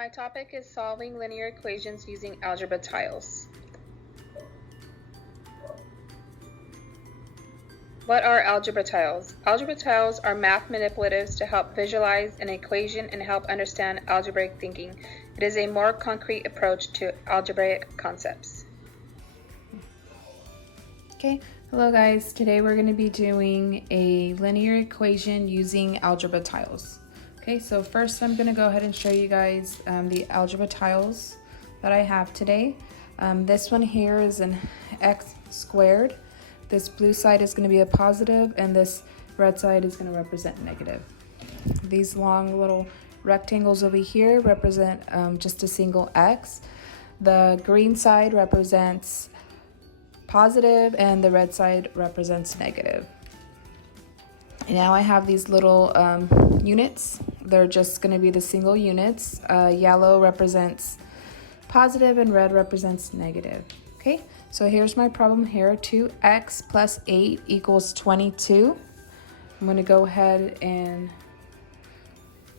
My topic is solving linear equations using algebra tiles. What are algebra tiles? Algebra tiles are math manipulatives to help visualize an equation and help understand algebraic thinking. It is a more concrete approach to algebraic concepts. Okay, hello guys. Today we're going to be doing a linear equation using algebra tiles. Okay, so first I'm going to go ahead and show you guys the algebra tiles that I have today. This one here is an x squared. This blue side is going to be a positive and this red side is going to represent negative. These long little rectangles over here represent just a single x. The green side represents positive and the red side represents negative. And now I have these little units. They're just going to be the single units. Yellow represents positive and red represents negative. Okay, so here's my problem here. 2x plus 8 equals 22. I'm going to go ahead and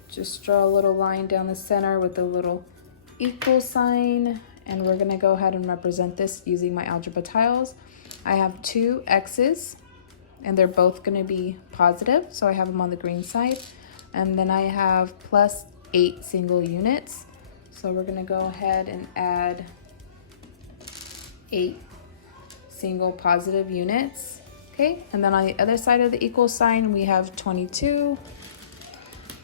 just draw a little line down the center with a little equal sign. And we're going to go ahead and represent this using my algebra tiles. I have two x's and they're both going to be positive, so I have them on the green side. And then I have plus 8 single units, so we're going to go ahead and add 8 single positive units. Okay, and then on the other side of the equal sign we have 22.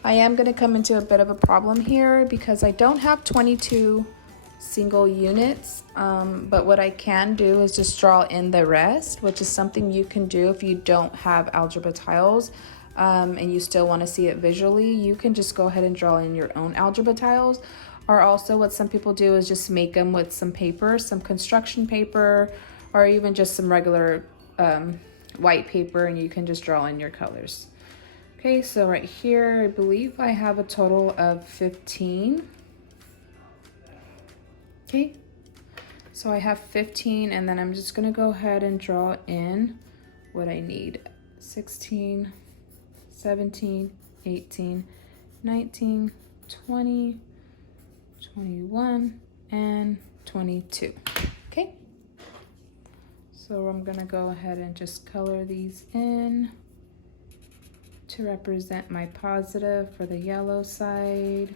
I am going to come into a bit of a problem here because I don't have 22 single units, but what I can do is just draw in the rest, which is something you can do if you don't have algebra tiles and you still want to see it visually. You can just go ahead and draw in your own algebra tiles, or also what some people do is just make them with some paper, some construction paper, or even just some regular white paper, and you can just draw in your colors. Okay, so right here I believe I have a total of 15. Okay, so I have 15, and then I'm just gonna go ahead and draw in what I need. 16, 17, 18, 19, 20, 21, and 22. Okay, so I'm gonna go ahead and just color these in to represent my positive for the yellow side.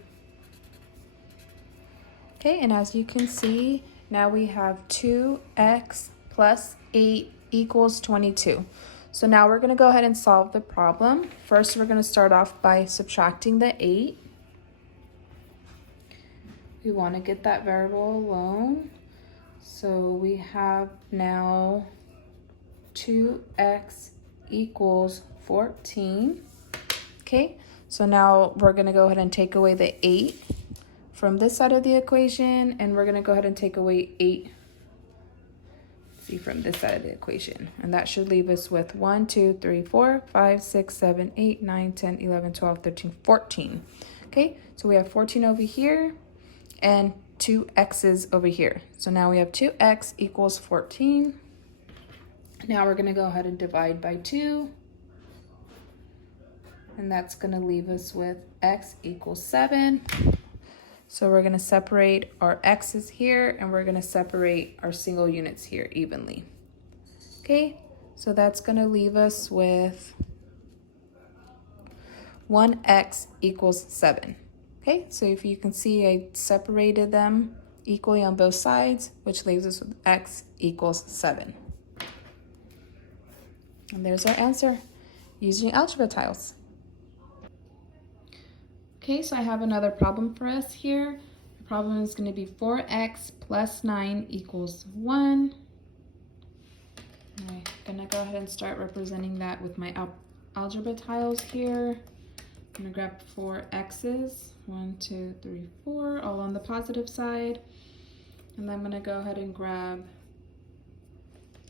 Okay, and as you can see, now we have 2x plus 8 equals 22. So now we're going to go ahead and solve the problem. First, we're going to start off by subtracting the 8. We want to get that variable alone. So we have now 2x equals 14. Okay, so now we're going to go ahead and take away the 8 from this side of the equation, and we're going to go ahead and take away 8 from this side of the equation, and that should leave us with 1 2 3 4 5 6 7 8 9 10 11 12 13 14. Okay, so we have 14 over here and 2 x's over here, so now we have 2x equals 14. Now we're going to go ahead and divide by 2, and that's going to leave us with x equals 7. So we're going to separate our x's here, and we're going to separate our single units here evenly. Okay, so that's going to leave us with 1x equals 7. Okay, so if you can see, I separated them equally on both sides, which leaves us with x equals 7. And there's our answer using algebra tiles. Okay, so I have another problem for us here. The problem is going to be 4x plus 9 equals 1. I'm going to go ahead and start representing that with my algebra tiles here. I'm going to grab 4 x's, 1, 2, 3, 4, all on the positive side. And then I'm going to go ahead and grab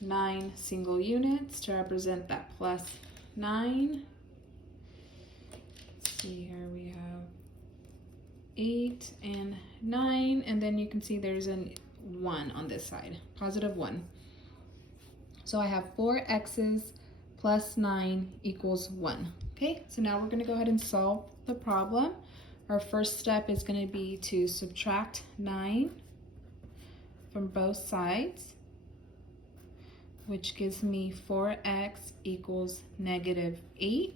9 single units to represent that plus 9. See here, we have 8 and 9, and then you can see there's a 1 on this side, positive 1. So I have 4 x's plus 9 equals 1. Okay, so now we're going to go ahead and solve the problem. Our first step is going to be to subtract 9 from both sides, which gives me 4x equals negative 8.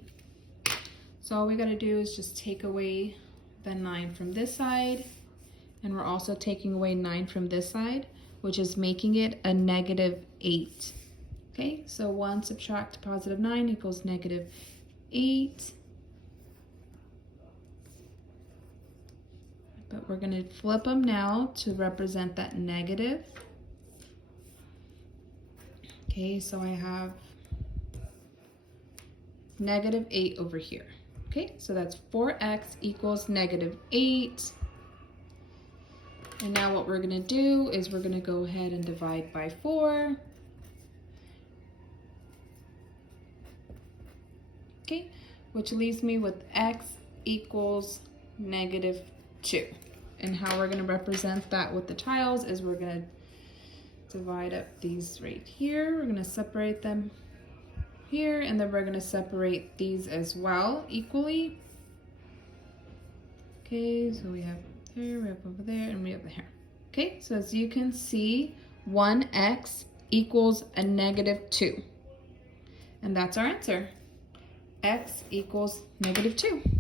So all we got to do is just take away the 9 from this side, and we're also taking away 9 from this side, which is making it a negative 8. Okay, so 1 subtract positive 9 equals negative 8. But we're going to flip them now to represent that negative. Okay, so I have negative 8 over here. Okay, so that's 4x equals negative 8. And now what we're going to do is we're going to go ahead and divide by 4. Okay, which leaves me with x equals negative 2. And how we're going to represent that with the tiles is we're going to divide up these right here. We're going to separate them here, and then we're going to separate these as well equally. Okay, so we have there, we have over there, and we have here. Okay, so as you can see, 1x equals a negative 2. And that's our answer. X equals negative 2.